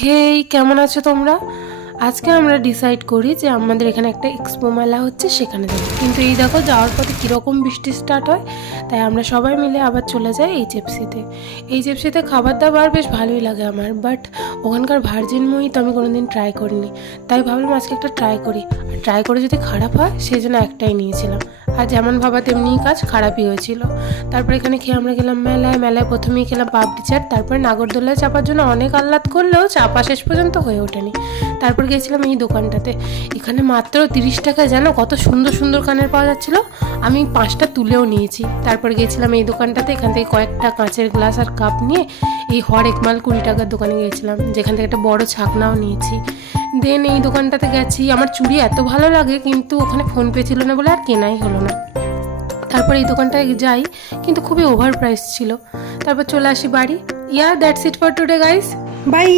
হেই, কেমন আছো তোমরা? আজকে আমরা ডিসাইড করি যে আমাদের এখানে একটা এক্সপো মেলা হচ্ছে, সেখানে যাবো। কিন্তু এই দেখো, যাওয়ার পথে কীরকম বৃষ্টি স্টার্ট হয়, তাই আমরা সবাই মিলে আবার চলে যাই এইচএফসিতে খাবার দাবার বেশ ভালোই লাগে আমার, বাট ওখানকার ভার্জিন মুড়ি তো আমি কোনোদিন ট্রাই করিনি, তাই ভাবলাম আজকে একটা ট্রাই করি। আর ট্রাই করে যদি খারাপ হয় সেই জন্য একটাই নিয়েছিলাম, আর যেমন ভাবা তেমনিই কাজ, খারাপই হয়েছিল। তারপরে এখানে খেয়ে আমরা গেলাম মেলায় প্রথমেই খেলাম পাপড়ি চাট, তারপরে নাগরদোলায় চাপার জন্য অনেক আহ্লাদ করলেও চাপা শেষ পর্যন্ত হয়ে ওঠেনি। তারপর গিয়েছিলাম এই দোকানটাতে, এখানে মাত্র 30 টাকায় জানো কত সুন্দর সুন্দর কানের পাওয়া যাচ্ছিলো, আমি 5টা তুলেও নিয়েছি। তারপর গিয়েছিলাম এই দোকানটাতে, এখান থেকে কয়েকটা কাঁচের গ্লাস আর কাপ নিয়ে এই হরেক মাল 20 টাকার দোকানে গিয়েছিলাম, যেখান থেকে একটা বড় ছাকনাও নিয়েছি। দেন এই দোকানটাতে গেছি, আমার চুড়ি এত ভালো লাগে, কিন্তু ওখানে ফোনপে ছিল না বলে আর কেনাই হলো না। তারপর এই দোকানটায় যাই, কিন্তু খুবই ওভার প্রাইস ছিল। তারপর চলে আসি বাড়ি। That's it for today guys, by.